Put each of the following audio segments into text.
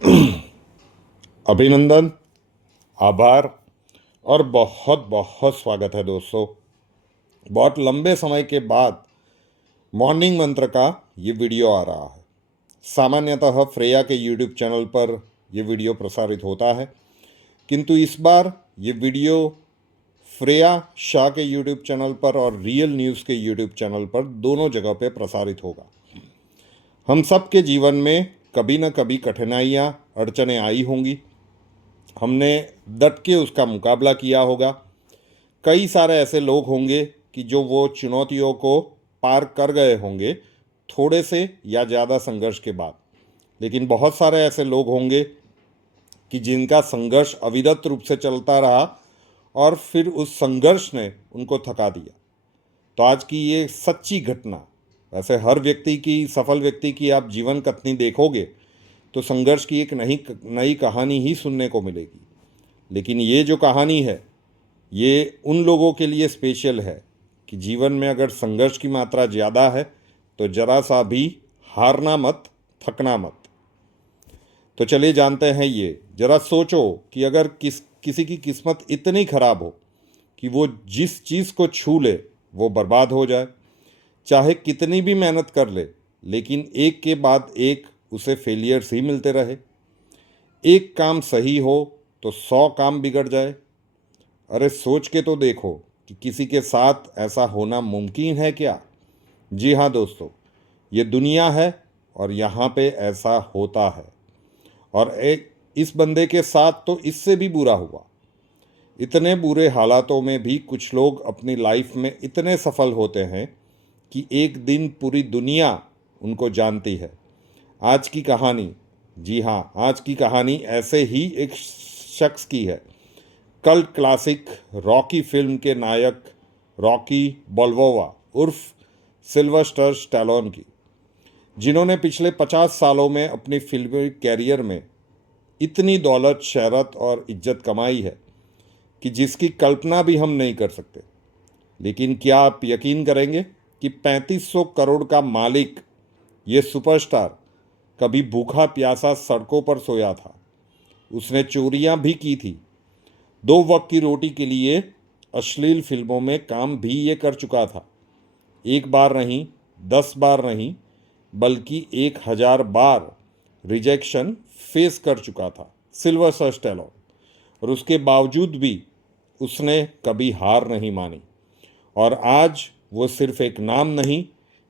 अभिनंदन, आभार और बहुत बहुत स्वागत है दोस्तों। बहुत लंबे समय के बाद मॉर्निंग मंत्र का ये वीडियो आ रहा है। सामान्यतः फ्रेया के यूट्यूब चैनल पर ये वीडियो प्रसारित होता है, किंतु इस बार ये वीडियो फ्रेया शाह के यूट्यूब चैनल पर और रियल न्यूज़ के यूट्यूब चैनल पर दोनों जगह पे प्रसारित होगा। हम सब के जीवन में कभी न कभी कठिनाइयाँ अड़चनें आई होंगी। हमने डट के उसका मुकाबला किया होगा। कई सारे ऐसे लोग होंगे कि जो वो चुनौतियों को पार कर गए होंगे, थोड़े से या ज़्यादा संघर्ष के बाद। लेकिन बहुत सारे ऐसे लोग होंगे कि जिनका संघर्ष अविरत रूप से चलता रहा और फिर उस संघर्ष ने उनको थका दिया। तो आज की ये सच्ची घटना, वैसे हर व्यक्ति की, सफल व्यक्ति की आप जीवन कथनी देखोगे तो संघर्ष की एक नई कहानी ही सुनने को मिलेगी। लेकिन ये जो कहानी है, ये उन लोगों के लिए स्पेशल है कि जीवन में अगर संघर्ष की मात्रा ज़्यादा है तो ज़रा सा भी हारना मत, थकना मत। तो चलिए जानते हैं ये। ज़रा सोचो कि अगर किसी की किस्मत इतनी खराब हो कि वो जिस चीज़ को छू ले वो बर्बाद हो जाए, चाहे कितनी भी मेहनत कर ले, लेकिन एक के बाद एक उसे फेलियर्स ही मिलते रहे। एक काम सही हो तो 100 काम बिगड़ जाए। अरे सोच के तो देखो कि किसी के साथ ऐसा होना मुमकिन है क्या? जी हाँ दोस्तों, ये दुनिया है और यहाँ पे ऐसा होता है। और एक इस बंदे के साथ तो इससे भी बुरा हुआ। इतने बुरे हालातों में भी कुछ लोग अपनी लाइफ में इतने सफल होते हैं कि एक दिन पूरी दुनिया उनको जानती है। आज की कहानी, जी हाँ, आज की कहानी ऐसे ही एक शख्स की है। कल्ट क्लासिक रॉकी फिल्म के नायक रॉकी बल्बोआ उर्फ सिल्वेस्टर स्टैलोन की, जिन्होंने पिछले 50 सालों में अपनी फिल्मी कैरियर में इतनी दौलत, शहरत और इज्जत कमाई है कि जिसकी कल्पना भी हम नहीं कर सकते। लेकिन क्या आप यकीन करेंगे कि 3500 करोड़ का मालिक, ये सुपरस्टार, कभी भूखा प्यासा सड़कों पर सोया था। उसने चोरियां भी की थी। 2 वक्त की रोटी के लिए अश्लील फिल्मों में काम भी ये कर चुका था। एक बार नहीं, 10 बार नहीं, बल्कि 1000 बार रिजेक्शन फेस कर चुका था सिल्वेस्टर स्टैलोन। और उसके बावजूद भी उसने कभी हार नहीं मानी। और आज वो सिर्फ एक नाम नहीं,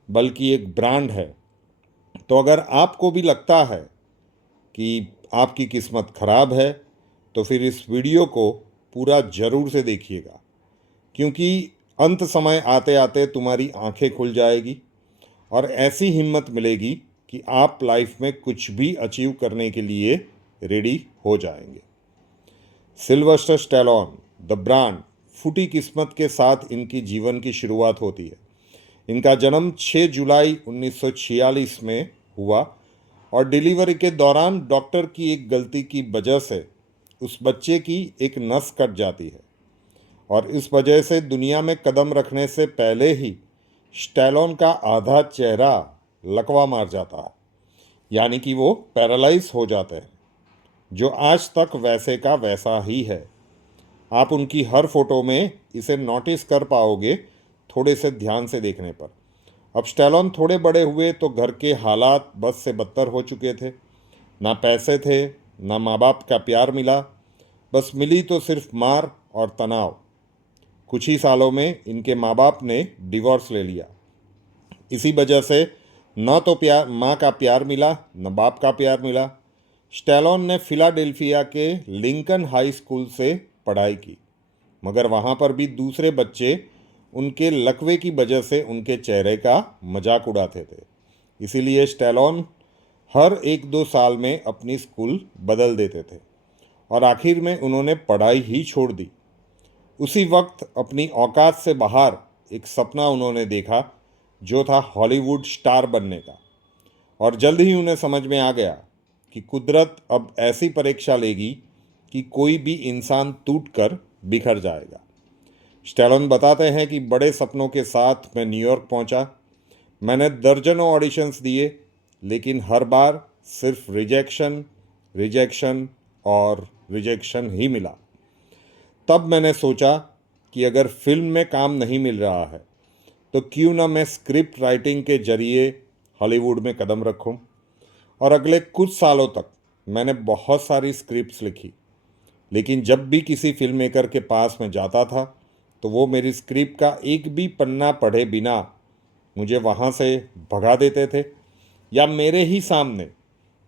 बल्कि एक ब्रांड है। तो अगर आपको भी लगता है कि आपकी किस्मत खराब है, तो फिर इस वीडियो को पूरा ज़रूर से देखिएगा, क्योंकि अंत समय आते आते तुम्हारी आंखें खुल जाएगी और ऐसी हिम्मत मिलेगी कि आप लाइफ में कुछ भी अचीव करने के लिए रेडी हो जाएंगे। सिल्वेस्टर स्टैलोन द ब्रांड, फूटी किस्मत के साथ इनकी जीवन की शुरुआत होती है। इनका जन्म 6 जुलाई 1946 में हुआ और डिलीवरी के दौरान डॉक्टर की एक गलती की वजह से उस बच्चे की एक नस कट जाती है और इस वजह से दुनिया में कदम रखने से पहले ही स्टैलोन का आधा चेहरा लकवा मार जाता है, यानी कि वो पैरालाइज हो जाते हैं, जो आज तक वैसे का वैसा ही है। आप उनकी हर फोटो में इसे नोटिस कर पाओगे थोड़े से ध्यान से देखने पर। अब स्टैलोन थोड़े बड़े हुए तो घर के हालात बस से बदतर हो चुके थे। ना पैसे थे, ना माँ बाप का प्यार मिला, बस मिली तो सिर्फ मार और तनाव। कुछ ही सालों में इनके माँ बाप ने डिवोर्स ले लिया। इसी वजह से न तो माँ का प्यार मिला, न बाप का प्यार मिला। स्टैलोन ने फिलाडेल्फिया के लिंकन हाई स्कूल से पढ़ाई की, मगर वहाँ पर भी दूसरे बच्चे उनके लकवे की वजह से उनके चेहरे का मजाक उड़ाते थे। इसीलिए स्टैलोन हर 1-2 साल में अपनी स्कूल बदल देते थे और आखिर में उन्होंने पढ़ाई ही छोड़ दी। उसी वक्त अपनी औकात से बाहर एक सपना उन्होंने देखा, जो था हॉलीवुड स्टार बनने का। और जल्द ही उन्हें समझ में आ गया कि कुदरत अब ऐसी परीक्षा लेगी कि कोई भी इंसान टूट कर बिखर जाएगा। स्टैलोन बताते हैं कि बड़े सपनों के साथ मैं न्यूयॉर्क पहुंचा। मैंने दर्जनों ऑडिशंस दिए, लेकिन हर बार सिर्फ रिजेक्शन, रिजेक्शन और रिजेक्शन ही मिला। तब मैंने सोचा कि अगर फिल्म में काम नहीं मिल रहा है तो क्यों ना मैं स्क्रिप्ट राइटिंग के जरिए हॉलीवुड में कदम रखूं। और अगले कुछ सालों तक मैंने बहुत सारी स्क्रिप्ट्स लिखी, लेकिन जब भी किसी फिल्म मेकर के पास मैं जाता था तो वो मेरी स्क्रिप्ट का एक भी पन्ना पढ़े बिना मुझे वहाँ से भगा देते थे, या मेरे ही सामने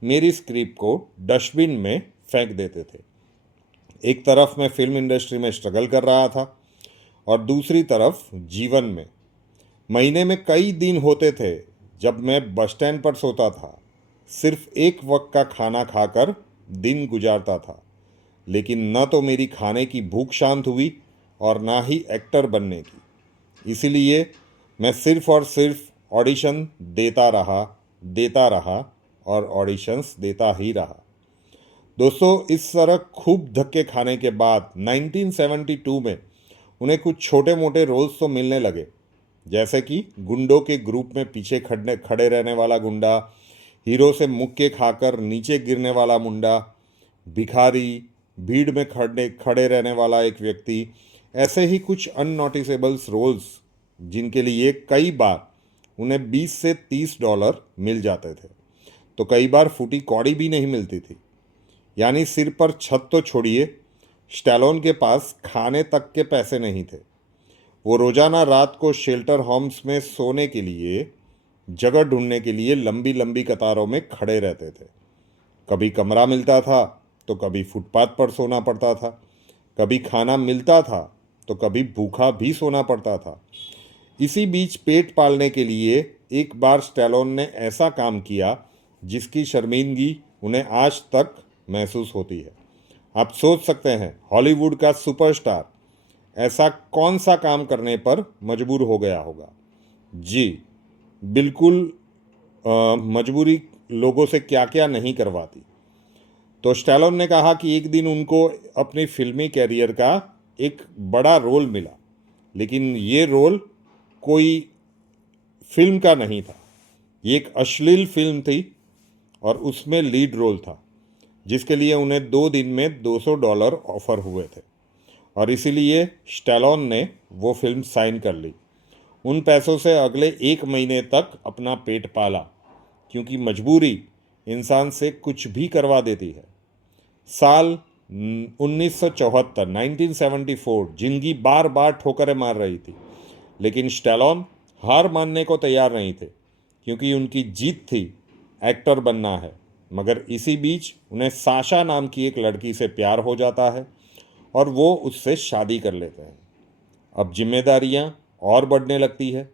मेरी स्क्रिप्ट को डस्टबिन में फेंक देते थे। एक तरफ मैं फिल्म इंडस्ट्री में स्ट्रगल कर रहा था और दूसरी तरफ जीवन में। महीने में कई दिन होते थे जब मैं बस स्टैंड पर सोता था, सिर्फ एक वक्त का खाना खाकर दिन गुजारता था, लेकिन न तो मेरी खाने की भूख शांत हुई और ना ही एक्टर बनने की। इसीलिए मैं सिर्फ और सिर्फ ऑडिशन देता रहा और ऑडिशंस देता ही रहा। दोस्तों, इस तरह खूब धक्के खाने के बाद 1972 में उन्हें कुछ छोटे मोटे रोल्स तो मिलने लगे, जैसे कि गुंडों के ग्रुप में पीछे खड़े रहने वाला गुंडा, हीरो से मुक्के खाकर नीचे गिरने वाला मुंडा, भिखारी, भीड़ में खड़े रहने वाला एक व्यक्ति। ऐसे ही कुछ अननोटिसेबल्स रोल्स जिनके लिए कई बार उन्हें 20 से $30 मिल जाते थे, तो कई बार फूटी कौड़ी भी नहीं मिलती थी। यानी सिर पर छत तो छोड़िए, स्टैलोन के पास खाने तक के पैसे नहीं थे। वो रोजाना रात को शेल्टर होम्स में सोने के लिए जगह ढूंढने के लिए लंबी लंबी कतारों में खड़े रहते थे। कभी कमरा मिलता था तो कभी फुटपाथ पर सोना पड़ता था, कभी खाना मिलता था तो कभी भूखा भी सोना पड़ता था। इसी बीच पेट पालने के लिए एक बार स्टैलोन ने ऐसा काम किया जिसकी शर्मिंदगी उन्हें आज तक महसूस होती है। आप सोच सकते हैं हॉलीवुड का सुपरस्टार ऐसा कौन सा काम करने पर मजबूर हो गया होगा। जी बिल्कुल, मजबूरी लोगों से क्या क्या नहीं करवाती। तो स्टैलोन ने कहा कि एक दिन उनको अपनी फिल्मी कैरियर का एक बड़ा रोल मिला, लेकिन ये रोल कोई फिल्म का नहीं था। ये एक अश्लील फिल्म थी और उसमें लीड रोल था, जिसके लिए उन्हें 2 दिन में $200 ऑफर हुए थे, और इसीलिए स्टैलोन ने वो फिल्म साइन कर ली। उन पैसों से अगले 1 महीने तक अपना पेट पाला, क्योंकि मजबूरी इंसान से कुछ भी करवा देती है। साल 1974 1974 जिंदगी बार बार ठोकरें मार रही थी, लेकिन स्टैलोन हार मानने को तैयार नहीं थे, क्योंकि उनकी जीत थी एक्टर बनना है। मगर इसी बीच उन्हें साशा नाम की एक लड़की से प्यार हो जाता है और वो उससे शादी कर लेते हैं। अब जिम्मेदारियां और बढ़ने लगती है,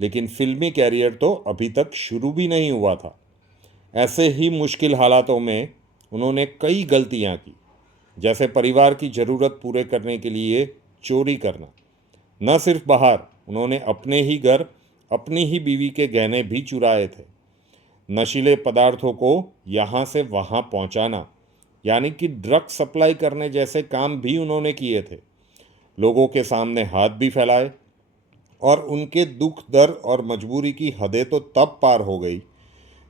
लेकिन फिल्मी कैरियर तो अभी तक शुरू भी नहीं हुआ था। ऐसे ही मुश्किल हालातों में उन्होंने कई गलतियां की, जैसे परिवार की ज़रूरत पूरे करने के लिए चोरी करना। न सिर्फ बाहर, उन्होंने अपने ही घर अपनी ही बीवी के गहने भी चुराए थे। नशीले पदार्थों को यहाँ से वहाँ पहुँचाना, यानी कि ड्रग सप्लाई करने जैसे काम भी उन्होंने किए थे। लोगों के सामने हाथ भी फैलाए, और उनके दुख दर्द और मजबूरी की हदें तो तब पार हो गई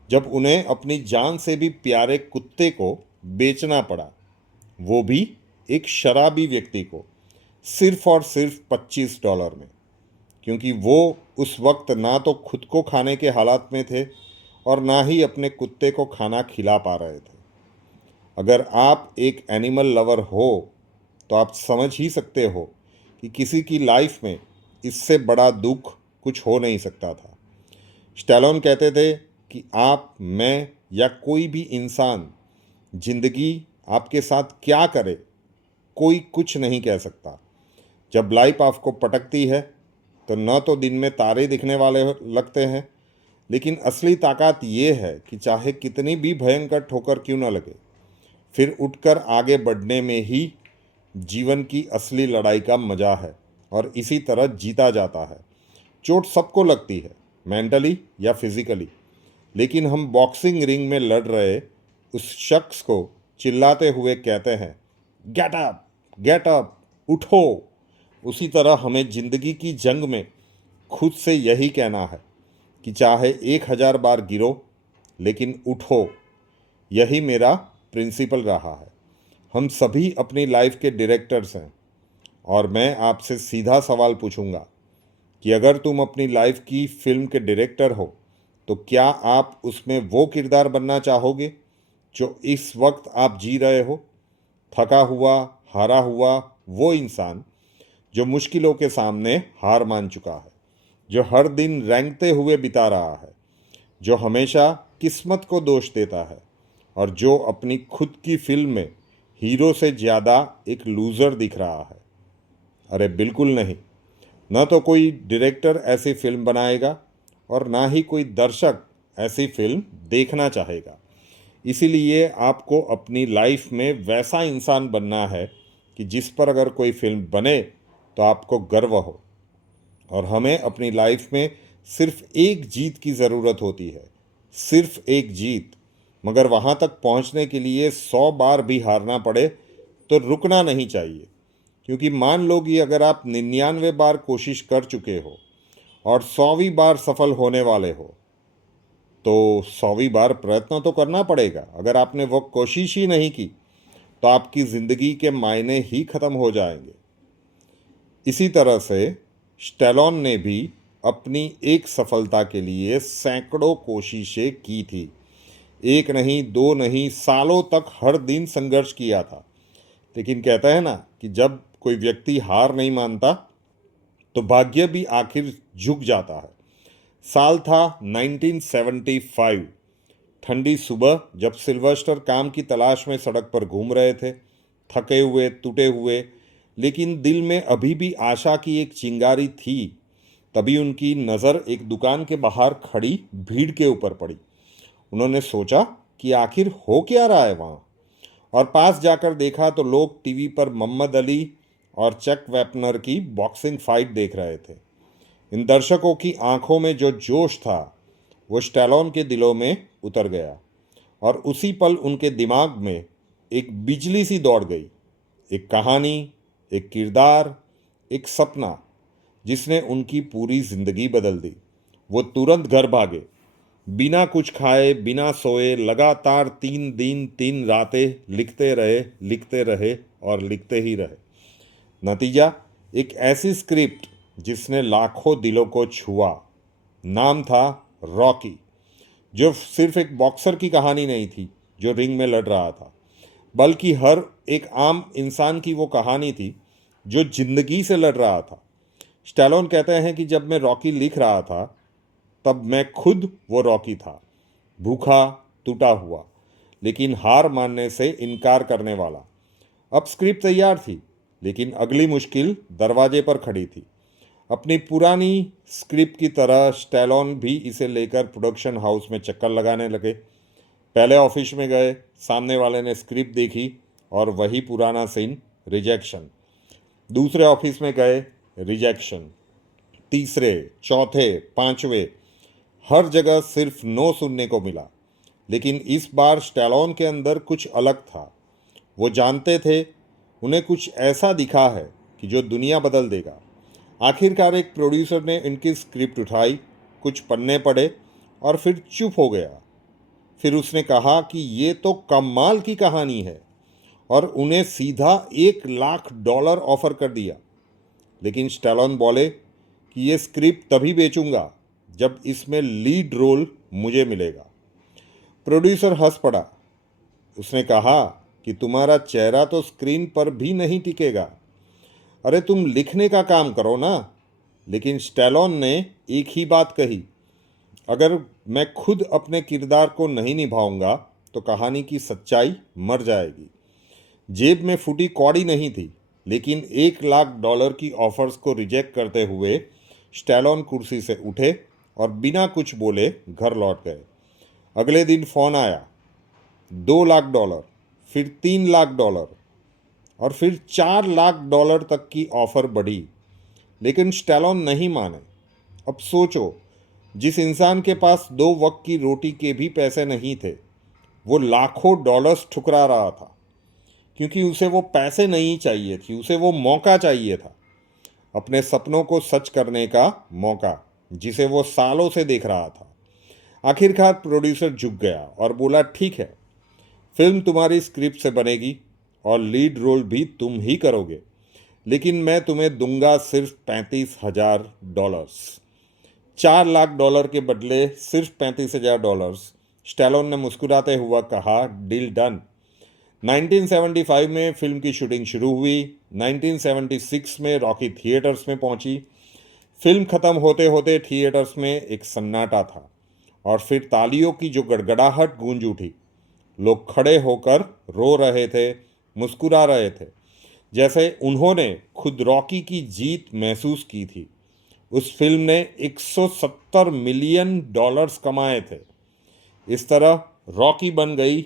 जब उन्हें अपनी जान से भी प्यारे कुत्ते को बेचना पड़ा, वो भी एक शराबी व्यक्ति को, सिर्फ और सिर्फ $25 में, क्योंकि वो उस वक्त ना तो खुद को खाने के हालात में थे और ना ही अपने कुत्ते को खाना खिला पा रहे थे। अगर आप एक एनिमल लवर हो तो आप समझ ही सकते हो कि किसी की लाइफ में इससे बड़ा दुख कुछ हो नहीं सकता था। स्टैलोन कहते थे कि आप, मैं या कोई भी इंसान जिंदगी आपके साथ क्या करे, कोई कुछ नहीं कह सकता। जब लाइफ आपको पटकती है तो न तो दिन में तारे दिखने वाले लगते हैं, लेकिन असली ताकत ये है कि चाहे कितनी भी भयंकर ठोकर क्यों न लगे, फिर उठकर आगे बढ़ने में ही जीवन की असली लड़ाई का मजा है, और इसी तरह जीता जाता है। चोट सबको लगती है, मेंटली या फिजिकली, लेकिन हम बॉक्सिंग रिंग में लड़ रहे उस शख्स को चिल्लाते हुए कहते हैं, गेट अप, उठो। उसी तरह हमें जिंदगी की जंग में खुद से यही कहना है कि चाहे 1000 बार गिरो, लेकिन उठो। यही मेरा प्रिंसिपल रहा है। हम सभी अपनी लाइफ के डायरेक्टर्स हैं और मैं आपसे सीधा सवाल पूछूंगा कि अगर तुम अपनी लाइफ की फिल्म के डायरेक्टर हो तो क्या आप उसमें वो किरदार बनना चाहोगे जो इस वक्त आप जी रहे हो? थका हुआ, हारा हुआ वो इंसान जो मुश्किलों के सामने हार मान चुका है, जो हर दिन रेंगते हुए बिता रहा है, जो हमेशा किस्मत को दोष देता है और जो अपनी खुद की फिल्म में हीरो से ज़्यादा एक लूज़र दिख रहा है। अरे बिल्कुल नहीं। न तो कोई डायरेक्टर ऐसी फिल्म बनाएगा और ना ही कोई दर्शक ऐसी फिल्म देखना चाहेगा। इसीलिए आपको अपनी लाइफ में वैसा इंसान बनना है कि जिस पर अगर कोई फिल्म बने तो आपको गर्व हो। और हमें अपनी लाइफ में सिर्फ एक जीत की ज़रूरत होती है, सिर्फ एक जीत। मगर वहाँ तक पहुँचने के लिए 100 बार भी हारना पड़े तो रुकना नहीं चाहिए, क्योंकि मान लो कि अगर आप 99 बार कोशिश कर चुके हो और 100वीं बार सफल होने वाले हो तो 100वीं बार प्रयत्न तो करना पड़ेगा। अगर आपने वो कोशिश ही नहीं की तो आपकी ज़िंदगी के मायने ही ख़त्म हो जाएंगे। इसी तरह से स्टैलोन ने भी अपनी एक सफलता के लिए सैकड़ों कोशिशें की थी। एक नहीं, दो नहीं, सालों तक हर दिन संघर्ष किया था। लेकिन कहता है ना कि जब कोई व्यक्ति हार नहीं मानता तो भाग्य भी आखिर झुक जाता है। साल था 1975। ठंडी सुबह जब सिल्वेस्टर काम की तलाश में सड़क पर घूम रहे थे, थके हुए, टूटे हुए, लेकिन दिल में अभी भी आशा की एक चिंगारी थी, तभी उनकी नज़र एक दुकान के बाहर खड़ी भीड़ के ऊपर पड़ी। उन्होंने सोचा कि आखिर हो क्या रहा है वहाँ, और पास जाकर देखा तो लोग टीवी पर मोहम्मद अली और चक वेपनर की बॉक्सिंग फाइट देख रहे थे। इन दर्शकों की आंखों में जो जोश था वो स्टैलोन के दिलों में उतर गया, और उसी पल उनके दिमाग में एक बिजली सी दौड़ गई। एक कहानी, एक किरदार, एक सपना जिसने उनकी पूरी जिंदगी बदल दी। वो तुरंत घर भागे, बिना कुछ खाए, बिना सोए, लगातार 3 दिन 3 रातें लिखते रहे और लिखते ही रहे। नतीजा, एक ऐसी स्क्रिप्ट जिसने लाखों दिलों को छुआ। नाम था रॉकी, जो सिर्फ एक बॉक्सर की कहानी नहीं थी जो रिंग में लड़ रहा था, बल्कि हर एक आम इंसान की वो कहानी थी जो जिंदगी से लड़ रहा था। स्टैलोन कहते हैं कि जब मैं रॉकी लिख रहा था तब मैं खुद वो रॉकी था, भूखा, टूटा हुआ, लेकिन हार मानने से इनकार करने वाला। अब स्क्रिप्ट तैयार थी, लेकिन अगली मुश्किल दरवाजे पर खड़ी थी। अपनी पुरानी स्क्रिप्ट की तरह स्टैलोन भी इसे लेकर प्रोडक्शन हाउस में चक्कर लगाने लगे। पहले ऑफिस में गए, सामने वाले ने स्क्रिप्ट देखी और वही पुराना सीन, रिजेक्शन। दूसरे ऑफिस में गए, रिजेक्शन। तीसरे, चौथे, पांचवे, हर जगह सिर्फ नो सुनने को मिला। लेकिन इस बार स्टैलोन के अंदर कुछ अलग था। वो जानते थे उन्हें कुछ ऐसा दिखा है कि जो दुनिया बदल देगा। आखिरकार एक प्रोड्यूसर ने इनकी स्क्रिप्ट उठाई, कुछ पन्ने पढ़े और फिर चुप हो गया। फिर उसने कहा कि ये तो कमाल की कहानी है, और उन्हें सीधा $1 लाख ऑफर कर दिया। लेकिन स्टैलोन बोले कि ये स्क्रिप्ट तभी बेचूंगा जब इसमें लीड रोल मुझे मिलेगा। प्रोड्यूसर हंस पड़ा। उसने कहा कि तुम्हारा चेहरा तो स्क्रीन पर भी नहीं टिकेगा। अरे तुम लिखने का काम करो ना। लेकिन स्टैलोन ने एक ही बात कही, अगर मैं खुद अपने किरदार को नहीं निभाऊंगा तो कहानी की सच्चाई मर जाएगी। जेब में फूटी कौड़ी नहीं थी, लेकिन $1 लाख की ऑफर्स को रिजेक्ट करते हुए स्टैलोन कुर्सी से उठे और बिना कुछ बोले घर लौट गए। अगले दिन फ़ोन आया, $2 लाख, फिर $3 लाख और फिर $4 लाख तक की ऑफ़र बढ़ी। लेकिन स्टैलोन नहीं माने। अब सोचो, जिस इंसान के पास 2 वक्त की रोटी के भी पैसे नहीं थे, वो लाखों डॉलर्स ठुकरा रहा था, क्योंकि उसे वो पैसे नहीं चाहिए थी, उसे वो मौका चाहिए था, अपने सपनों को सच करने का मौका, जिसे वो सालों से देख रहा था। आखिरकार प्रोड्यूसर झुक गया और बोला, ठीक है, फिल्म तुम्हारी स्क्रिप्ट से बनेगी और लीड रोल भी तुम ही करोगे, लेकिन मैं तुम्हें दूंगा सिर्फ $35,000। $4 लाख के बदले सिर्फ $35,000। स्टैलोन ने मुस्कुराते हुआ कहा, डील डन। 1975 में फिल्म की शूटिंग शुरू हुई। 1976 में रॉकी थिएटर्स में पहुंची। फिल्म खत्म होते होते थिएटर्स में एक सन्नाटा था और फिर तालियों की जो गड़गड़ाहट गूंज उठी। लोग खड़े होकर रो रहे थे, मुस्कुरा रहे थे, जैसे उन्होंने खुद रॉकी की जीत महसूस की थी। उस फिल्म ने $170 मिलियन कमाए थे। इस तरह रॉकी बन गई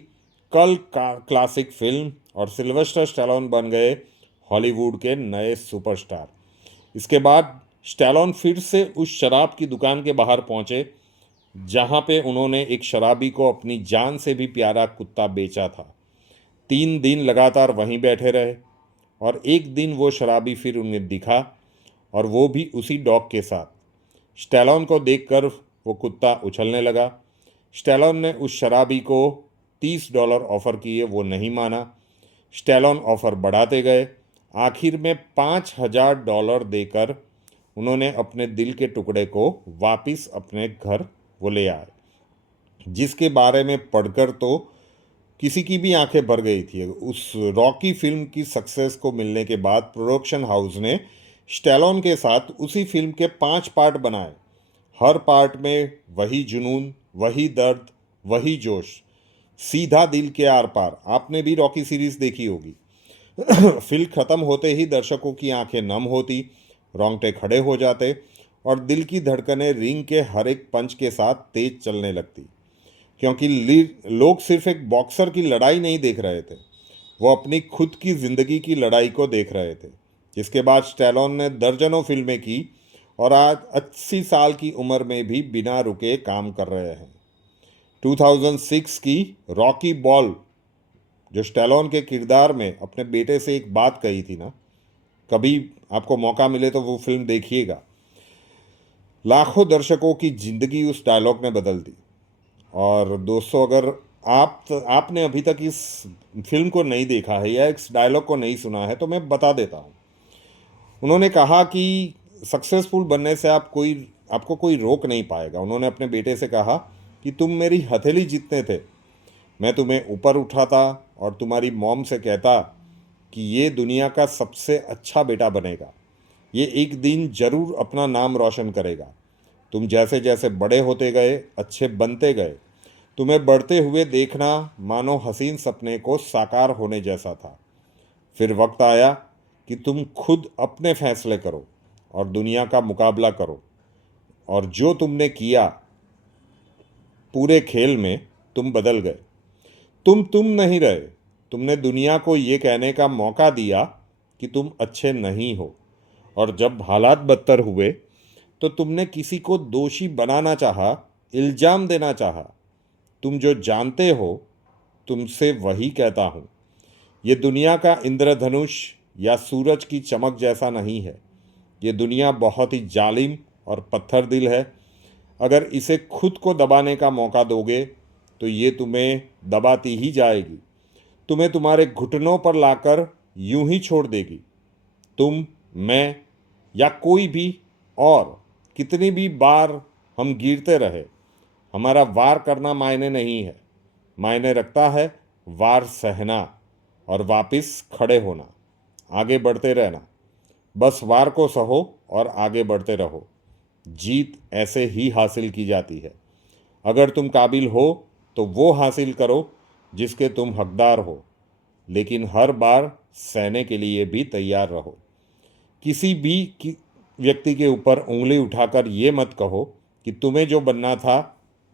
कल क्लासिक फिल्म और सिल्वेस्टर स्टैलोन बन गए हॉलीवुड के नए सुपरस्टार। इसके बाद स्टैलोन फिर से उस शराब की दुकान के बाहर पहुंचे जहां पे उन्होंने एक शराबी को अपनी जान से भी प्यारा कुत्ता बेचा था। 3 दिन लगातार वहीं बैठे रहे और एक दिन वो शराबी फिर उन्हें दिखा और वो भी उसी डॉग के साथ। स्टैलोन को देखकर वो कुत्ता उछलने लगा। स्टैलोन ने उस शराबी को $30 ऑफ़र किए, वो नहीं माना। स्टैलोन ऑफ़र बढ़ाते गए। आखिर में $5,000 देकर उन्होंने अपने दिल के टुकड़े को वापस अपने घर वो ले आए, जिसके बारे में पढ़कर तो किसी की भी आंखें भर गई थी। उस रॉकी फिल्म की सक्सेस को मिलने के बाद प्रोडक्शन हाउस ने स्टैलोन के साथ उसी फिल्म के 5 पार्ट बनाए। हर पार्ट में वही जुनून, वही दर्द, वही जोश, सीधा दिल के आर पार। आपने भी रॉकी सीरीज देखी होगी। फिल्म खत्म होते ही दर्शकों की आंखें नम होती, रोंगटे खड़े हो जाते और दिल की धड़कनें रिंग के हर एक पंच के साथ तेज चलने लगती, क्योंकि लोग सिर्फ एक बॉक्सर की लड़ाई नहीं देख रहे थे, वो अपनी खुद की ज़िंदगी की लड़ाई को देख रहे थे। जिसके बाद स्टैलोन ने दर्जनों फिल्में की और आज 80 साल की उम्र में भी बिना रुके काम कर रहे हैं। 2006 की रॉकी बॉल, जो स्टैलोन के किरदार में अपने बेटे से एक बात कही थी ना, कभी आपको मौका मिले तो वो फिल्म देखिएगा। लाखों दर्शकों की ज़िंदगी उस डायलॉग ने बदल दी। और दोस्तों, अगर आपने अभी तक इस फिल्म को नहीं देखा है या इस डायलॉग को नहीं सुना है तो मैं बता देता हूँ। उन्होंने कहा कि सक्सेसफुल बनने से आपको कोई रोक नहीं पाएगा। उन्होंने अपने बेटे से कहा कि तुम मेरी हथेली जितने थे, मैं तुम्हें ऊपर उठाता और तुम्हारी मॉम से कहता कि ये दुनिया का सबसे अच्छा बेटा बनेगा, ये एक दिन ज़रूर अपना नाम रोशन करेगा। तुम जैसे जैसे बड़े होते गए, अच्छे बनते गए। तुम्हें बढ़ते हुए देखना मानो हसीन सपने को साकार होने जैसा था। फिर वक्त आया कि तुम खुद अपने फैसले करो और दुनिया का मुकाबला करो, और जो तुमने किया, पूरे खेल में तुम बदल गए। तुम नहीं रहे। तुमने दुनिया को ये कहने का मौका दिया कि तुम अच्छे नहीं हो, और जब हालात बदतर हुए तो तुमने किसी को दोषी बनाना चाहा, इल्ज़ाम देना चाहा। तुम जो जानते हो, तुमसे वही कहता हूँ। ये दुनिया का इंद्रधनुष या सूरज की चमक जैसा नहीं है। ये दुनिया बहुत ही जालिम और पत्थर दिल है। अगर इसे खुद को दबाने का मौका दोगे तो ये तुम्हें दबाती ही जाएगी, तुम्हें तुम्हारे घुटनों पर लाकर यूं ही छोड़ देगी। तुम, मैं या कोई भी और कितनी भी बार हम गिरते रहे, हमारा वार करना मायने नहीं है। मायने रखता है वार सहना और वापस खड़े होना, आगे बढ़ते रहना। बस वार को सहो और आगे बढ़ते रहो। जीत ऐसे ही हासिल की जाती है। अगर तुम काबिल हो तो वो हासिल करो जिसके तुम हकदार हो, लेकिन हर बार सहने के लिए भी तैयार रहो। किसी भी व्यक्ति के ऊपर उंगली उठाकर ये मत कहो कि तुम्हें जो बनना था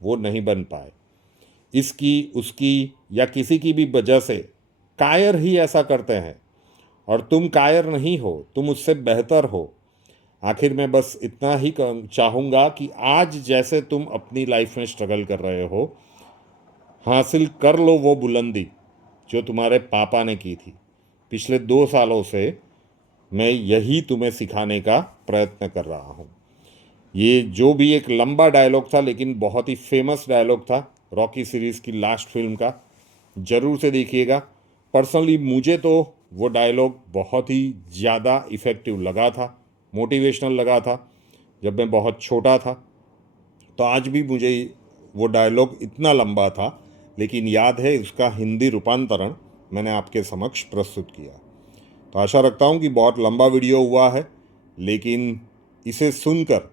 वो नहीं बन पाए। इसकी, उसकी या किसी की भी वजह से कायर ही ऐसा करते हैं, और तुम कायर नहीं हो, तुम उससे बेहतर हो। आखिर में बस इतना ही चाहूँगा कि आज जैसे तुम अपनी लाइफ में स्ट्रगल कर रहे हो, हासिल कर लो वो बुलंदी जो तुम्हारे पापा ने की थी। पिछले 2 सालों से मैं यही तुम्हें सिखाने का प्रयत्न कर रहा हूँ। ये जो भी एक लंबा डायलॉग था, लेकिन बहुत ही फेमस डायलॉग था रॉकी सीरीज़ की लास्ट फिल्म का, ज़रूर से देखिएगा। पर्सनली मुझे तो वो डायलॉग बहुत ही ज़्यादा इफ़ेक्टिव लगा था, मोटिवेशनल लगा था जब मैं बहुत छोटा था। तो आज भी मुझे वो डायलॉग इतना लंबा था, लेकिन याद है उसका हिंदी रूपांतरण मैंने आपके समक्ष प्रस्तुत किया। तो आशा रखता हूँ कि बहुत लंबा वीडियो हुआ है, लेकिन इसे सुनकर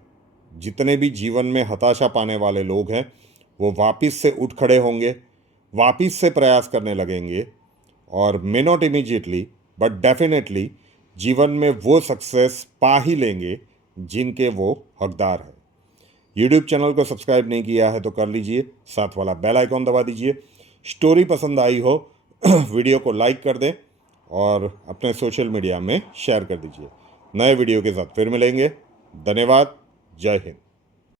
जितने भी जीवन में हताशा पाने वाले लोग हैं वो वापस से उठ खड़े होंगे, वापस से प्रयास करने लगेंगे और may not immediately but definitely जीवन में वो सक्सेस पा ही लेंगे जिनके वो हकदार हैं। यूट्यूब चैनल को सब्सक्राइब नहीं किया है तो कर लीजिए, साथ वाला बेल आइकॉन दबा दीजिए। स्टोरी पसंद आई हो वीडियो को लाइक कर दें और अपने सोशल मीडिया में शेयर कर दीजिए। नए वीडियो के साथ फिर मिलेंगे। धन्यवाद। जय हिंद।